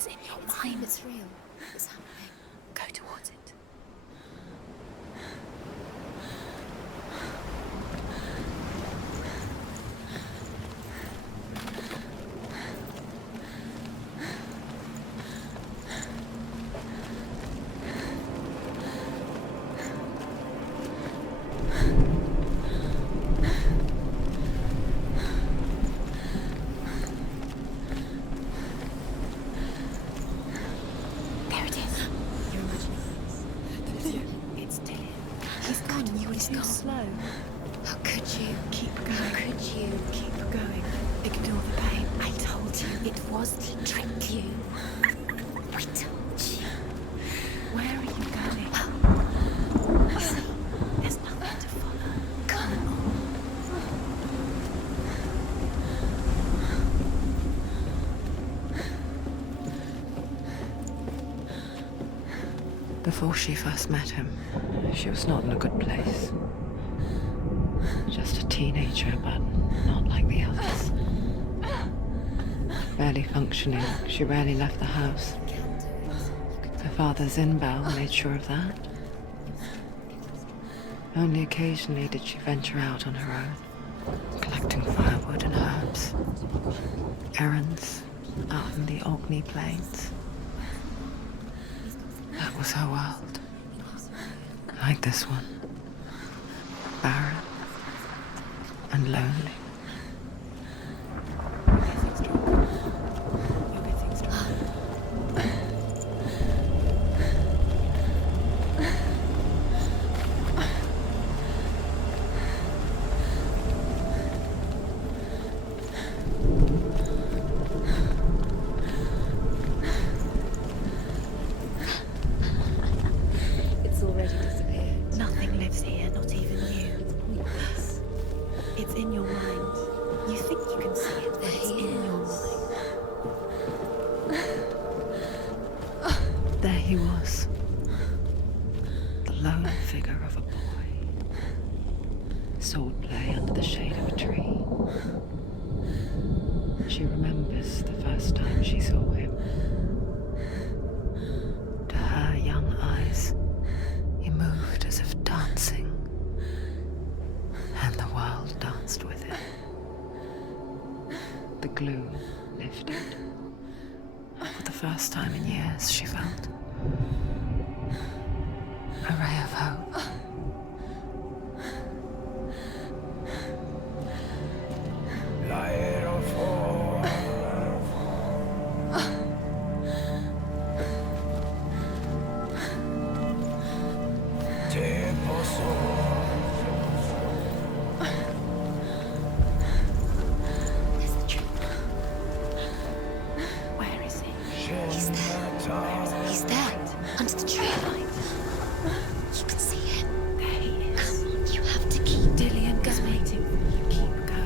It's in your mind. It's real. It's happening. Go towards it. Slow. How could you? Keep going. How could you? Keep going. Ignore the pain. I told you it was to trick you. I told you. Where are you going? See, there's nothing to follow. Come on. Before she first met him, she was not in a good place. Just a teenager, but not like the others. Barely functioning, she rarely left the house. Her father's in-bell made sure of that. Only occasionally did she venture out on her own, collecting firewood and herbs. Errands out in the Orkney Plains. That was her world. Like this one. Barren and lonely. It's already disappeared. Nothing lives here, not even you. Pointless. It's in your mind. You think you can see it, but it's in your mind. There he was. The lone figure of a boy. Swordplay under the shade of a tree. She remembers the first time she saw him. To her young eyes, he moved as if dancing. And the world danced with him. The gloom lifted. For the first time in years, she felt a ray of hope. There's the tree. Where is he? He's there. Where is he? He's there. Under the tree line. You can see him. There he is. Come on, you have to keep Dillian is going. waiting for you. Keep going.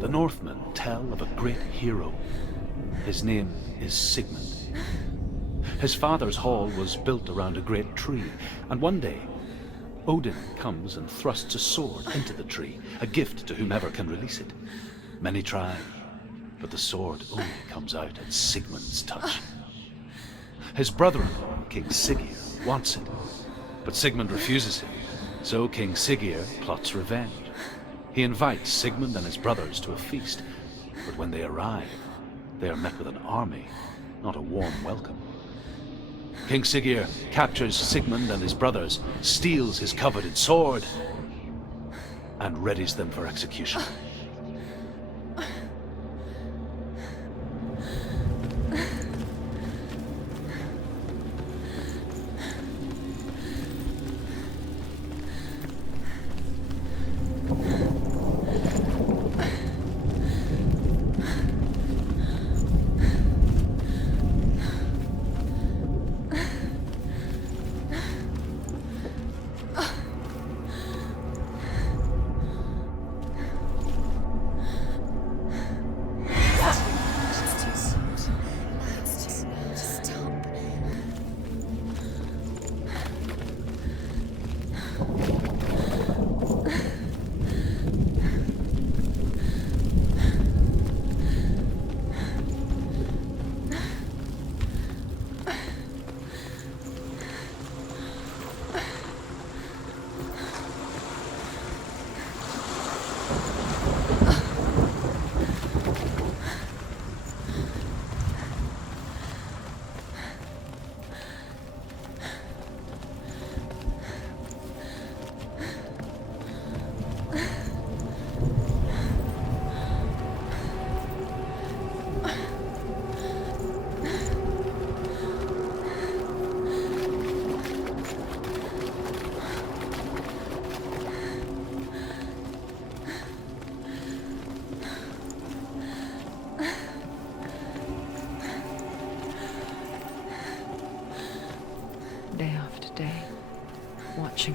The Northmen tell of a great hero. His name is Sigmund. His father's hall was built around a great tree, and one day, Odin comes and thrusts a sword into the tree, a gift to whomever can release it. Many try, but the sword only comes out at Sigmund's touch. His brother-in-law, King Siggeir, wants it, but Sigmund refuses him, so King Siggeir plots revenge. He invites Sigmund and his brothers to a feast, but when they arrive, they are met with an army, not a warm welcome. King Siggeir captures Sigmund and his brothers, steals his coveted sword, and readies them for execution.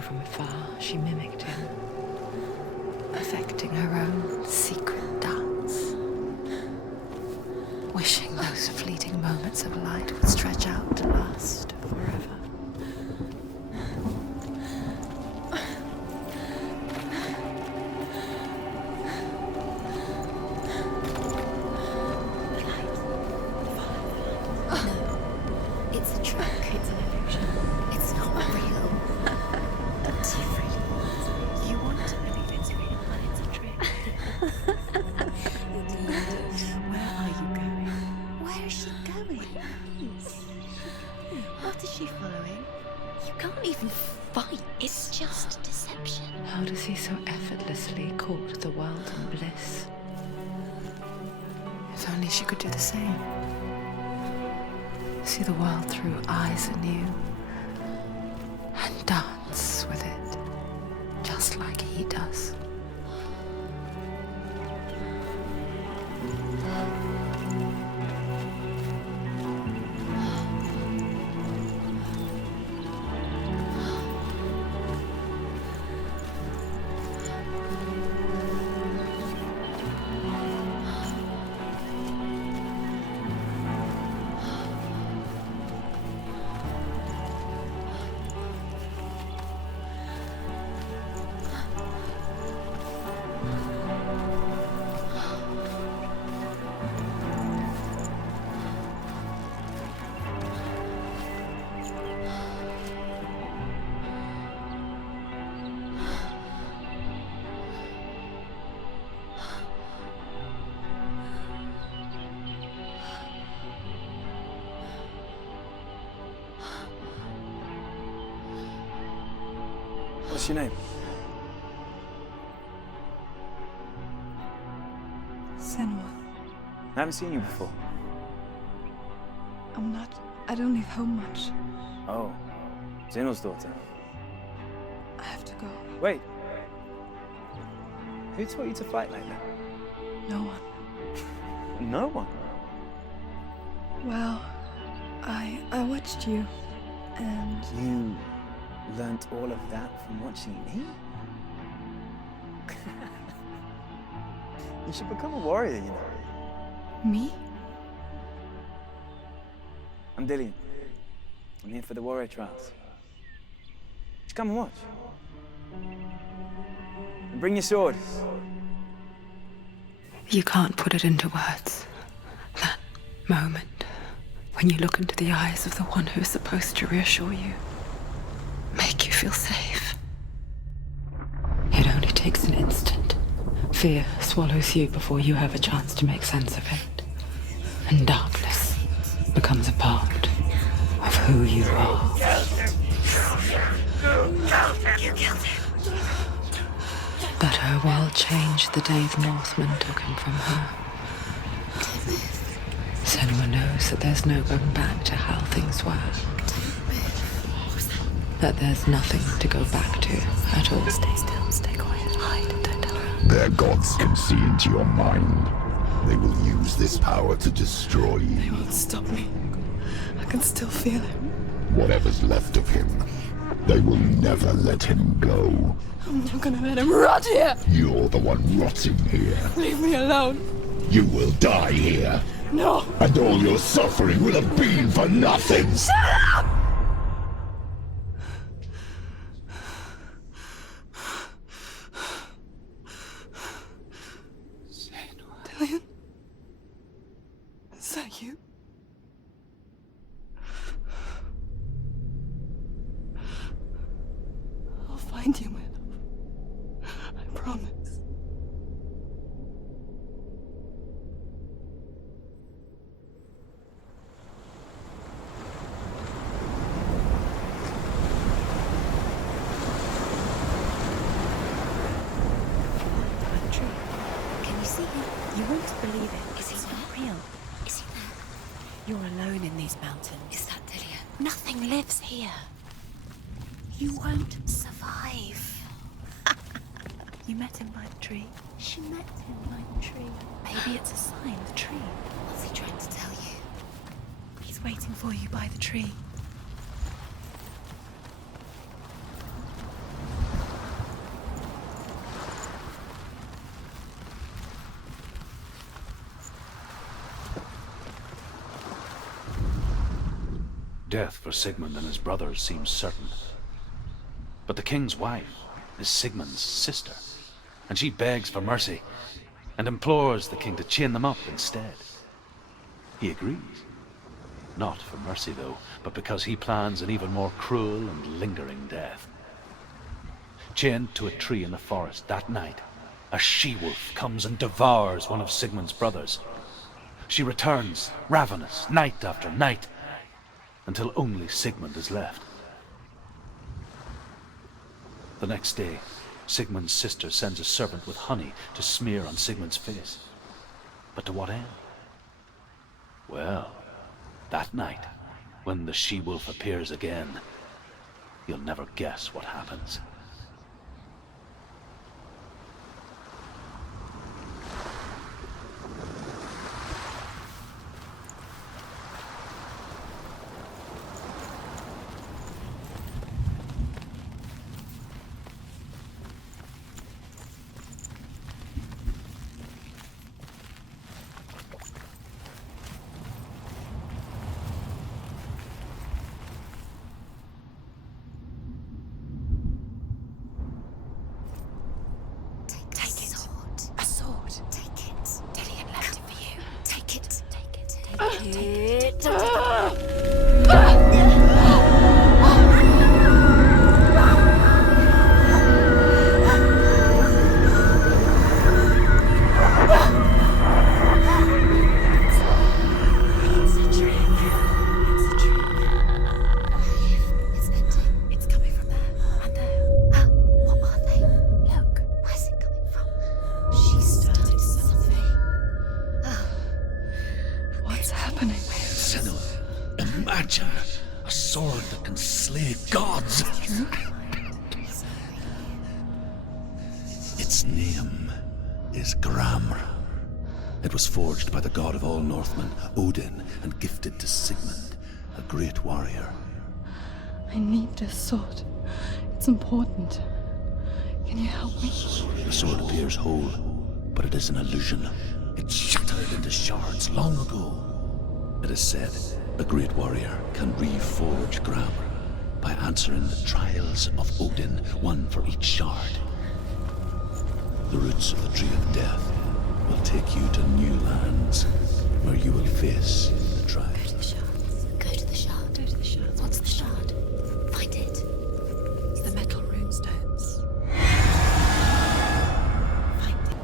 from afar, she mimicked him, perfecting her own secret dance, wishing those fleeting moments of light would stretch out to last forever. It's a trick. It's an illusion. It's not real. It's real. You want to believe it's real, but it's a trick. Where are you going? Where is she going? What is she following? You can't even fight. It's just deception. How does he so effortlessly court the world in bliss? If only she could do the same. See the world through eyes anew and dance with it, just like he does. What's your name? Senua. I haven't seen you before. I don't leave home much. Oh, Zenua's daughter. I have to go. Wait. Who taught you to fight like that? No one. No one. Well, I watched you, and You learnt all of that from watching me? You should become a warrior, you know. me? I'm Dillian. I'm here for the warrior trials. Just come and watch. And bring your sword. You can't put it into words. That moment when you look into the eyes of the one who's supposed to reassure you, make you feel safe. It only takes an instant. Fear swallows you before you have a chance to make sense of it. And darkness becomes a part of who you are. You killed him. But her world changed the day the Northmen took him from her. Senua knows that there's no going back to how things were. That there's nothing to go back to at all. Stay still, stay quiet, hide, don't tell her. Their gods can see into your mind. They will use this power to destroy They you. won't stop me. I can still feel him. Whatever's left of him, they will never let him go. I'm not gonna let him rot here. You're the one rotting here. Leave me alone. You will die here, No. and all your suffering will have been for nothing. Dillian? Is that you? I'll find you, my love. I promise. Can you see him? You want to believe it. Is he not real? Is he there? You're alone in these mountains. Is that Dillian? Nothing lives here. You won't survive. You met him by the tree. She met him by the tree. Maybe it's a sign, the tree. What's he trying to tell you? He's waiting for you by the tree. Death for Sigmund and his brothers seems certain. But the king's wife is Sigmund's sister, and she begs for mercy and implores the king to chain them up instead. He agrees. Not for mercy, though, but because he plans an even more cruel and lingering death. Chained to a tree in the forest that night, a she-wolf comes and devours one of Sigmund's brothers. She returns, ravenous, night after night, until only Sigmund is left. The next day, Sigmund's sister sends a servant with honey to smear on Sigmund's face. But to what end? Well, that night, when the she-wolf appears again, you'll never guess what happens. A sword that can slay gods. Its name is Gramr. It was forged by the god of all Northmen, Odin, and gifted to Sigmund, a great warrior. I need this sword. It's important. Can you help me? The sword appears whole, but it is an illusion. It shattered into shards long ago. It is said a great warrior can reforge Gramr by answering the trials of Odin, one for each shard. The roots of the tree of death will take you to new lands where you will face the trials. Go to the shard. Go to the shard. What's the shard? Find it. It's the metal runestones. Find it.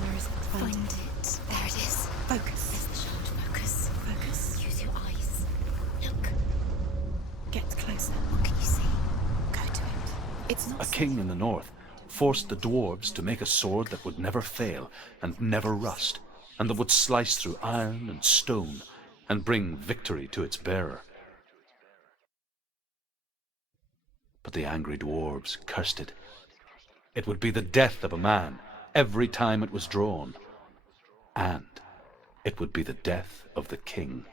Where is it? Find it. There it is. Focus. There's the shard. Focus. Focus. Use your eyes. Look. Get closer. What can you see? Go to it. It's not A king in the north forced the dwarves to make a sword that would never fail and never rust, and that would slice through iron and stone and bring victory to its bearer. But the angry dwarves cursed it. It would be the death of a man every time it was drawn, and it would be the death of the king.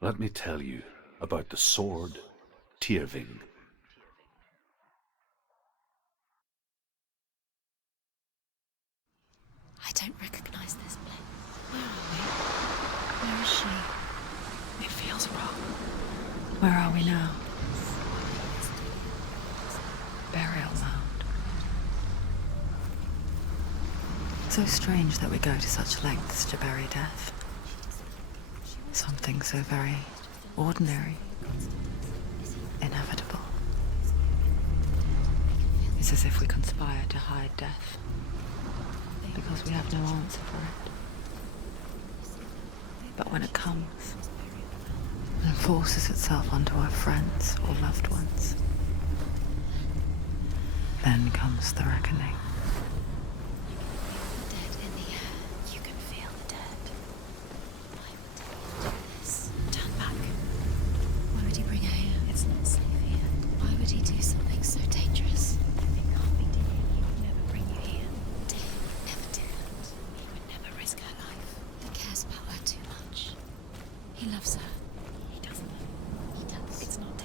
Let me tell you about the sword Tyrving. I don't recognize this place. Where are we? Where is she? It feels wrong. Where are we now? Burial mound. So strange that we go to such lengths to bury death. Something so very ordinary, inevitable. It's as if we conspire to hide death, because we have no answer for it. But when it comes and forces itself onto our friends or loved ones, then comes the reckoning. Dead in the air. You can feel the dead. Why would he do this? Turn back. Why would he bring her here? It's not safe here. Why would he do something so dangerous? It can't be dear. He would never bring you here. Dear would never do that. He would never risk her life. He cares about her too much. He loves her. He doesn't. He does. It's not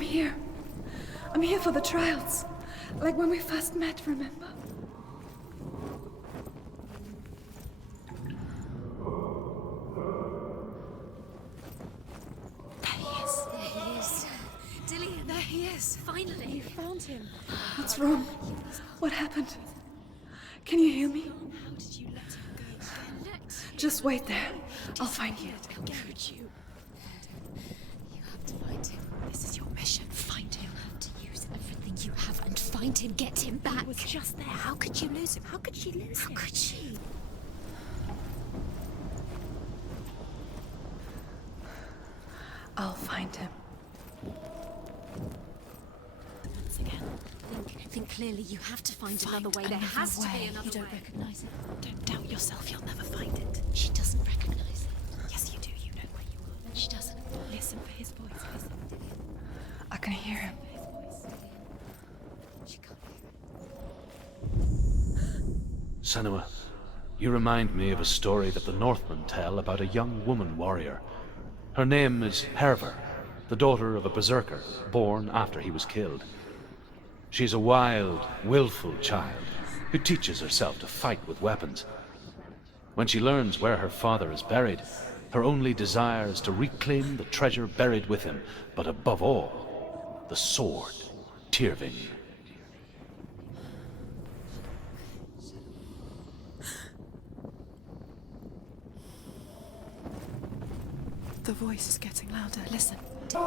I'm here. I'm here for the trials. Like when we first met, remember? There he is. There he is. Dillian, there he is. Finally. You found him. What's wrong? What happened? Can you hear me? How did you let him go? Just wait there. I'll find you. How could you? You have to find him. This is your mission. Find him. You have to use everything you have and find him. Get him back. He was just there. How could you lose him? How could she lose him? How could she? I'll find him. Once again, think clearly. You have to find another way. There has to be another way. You don't recognize it. Don't doubt yourself. You'll never find it. She doesn't recognize it. Yes, you do. You know where you are. And she doesn't. Listen for his voice. Listen. I can hear him. She can't hear it. Senua, you remind me of a story that the Northmen tell about a young woman warrior. Her name is Hervor, the daughter of a berserker born after he was killed. She's a wild, willful child who teaches herself to fight with weapons. When she learns where her father is buried, her only desire is to reclaim the treasure buried with him, but above all, the sword, Tyrving. The voice is getting louder. Listen. Her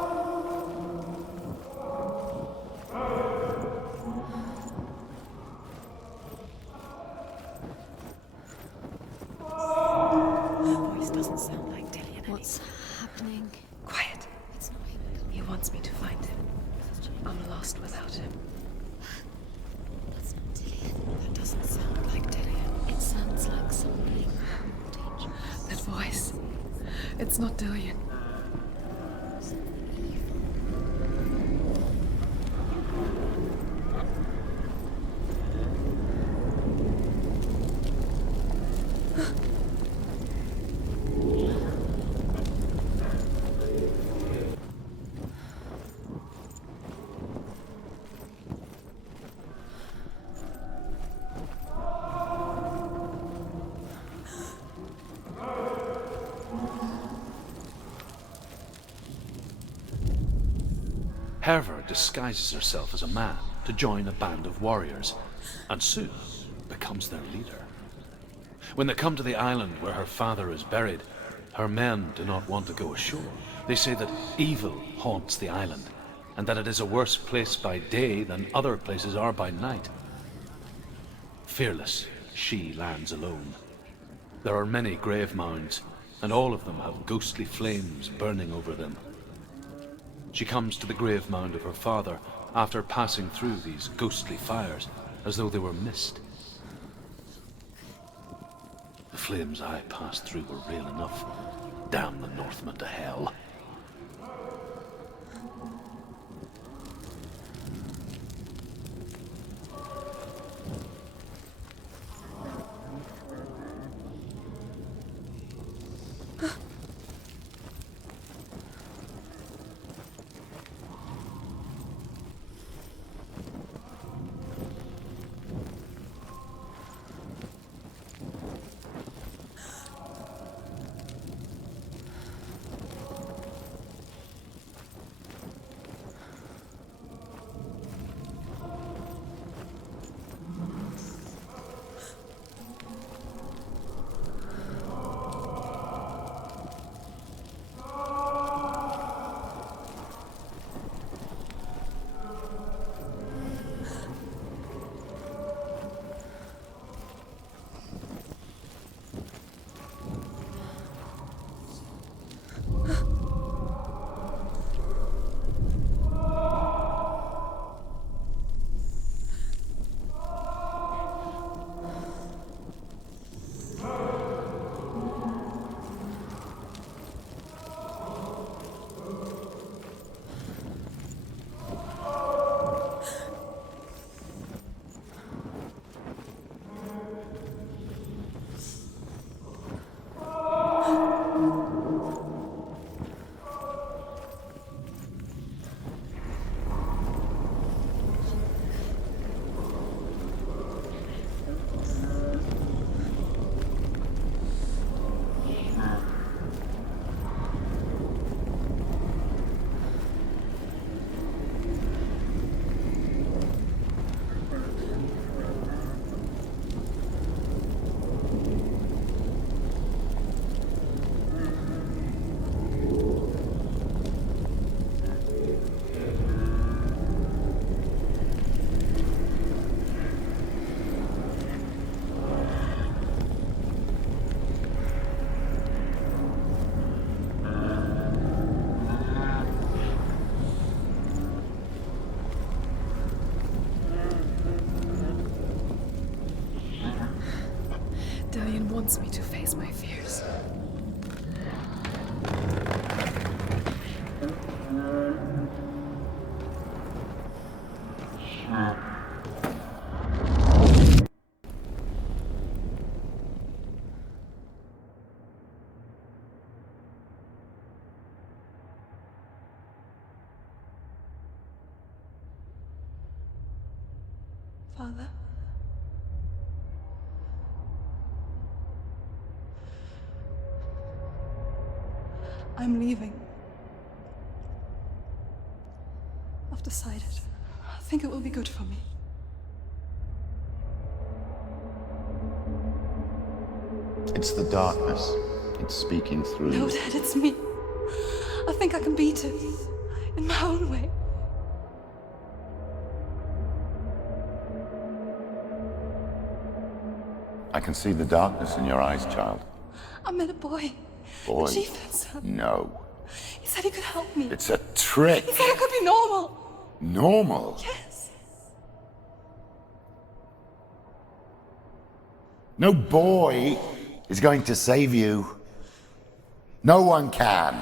voice doesn't sound like Dillian. What's happening? Quiet. It's not him. He wants me to find him. I'm lost without him. That's not Dillian. That doesn't sound like Dillian. It sounds like something dangerous. That voice. It's not Dillian. Hervor disguises herself as a man to join a band of warriors, and soon becomes their leader. When they come to the island where her father is buried, her men do not want to go ashore. They say that evil haunts the island, and that it is a worse place by day than other places are by night. Fearless, she lands alone. There are many grave mounds, and all of them have ghostly flames burning over them. She comes to the grave mound of her father after passing through these ghostly fires, as though they were mist. The flames I passed through were real enough. Damn the Northmen to hell. wants me to face my fears. Father? I'm leaving. I've decided. I think it will be good for me. It's the darkness. It's speaking through No, you. Dad, it's me. I think I can beat it. In my own way. I can see the darkness in your eyes, child. I met a boy. Boy. The chieftain's son. No. He said he could help me. It's a trick. He said I could be normal. Normal. Yes. No boy is going to save you. No one can.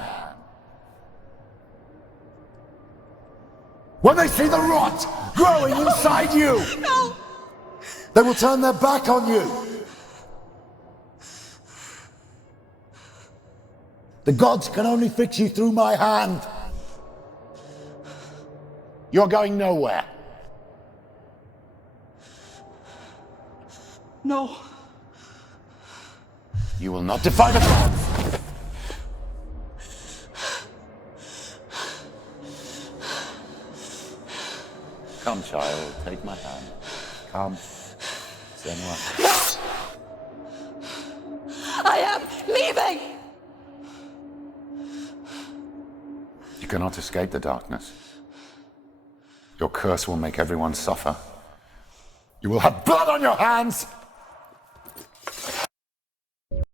When they see the rot growing inside you, No! they will turn their back on you. The gods can only fix you through my hand. You're going nowhere. No. You will not defy the gods. Come, child, take my hand. Come, Senua. I am leaving! You cannot escape the darkness. Your curse will make everyone suffer. You will have blood on your hands!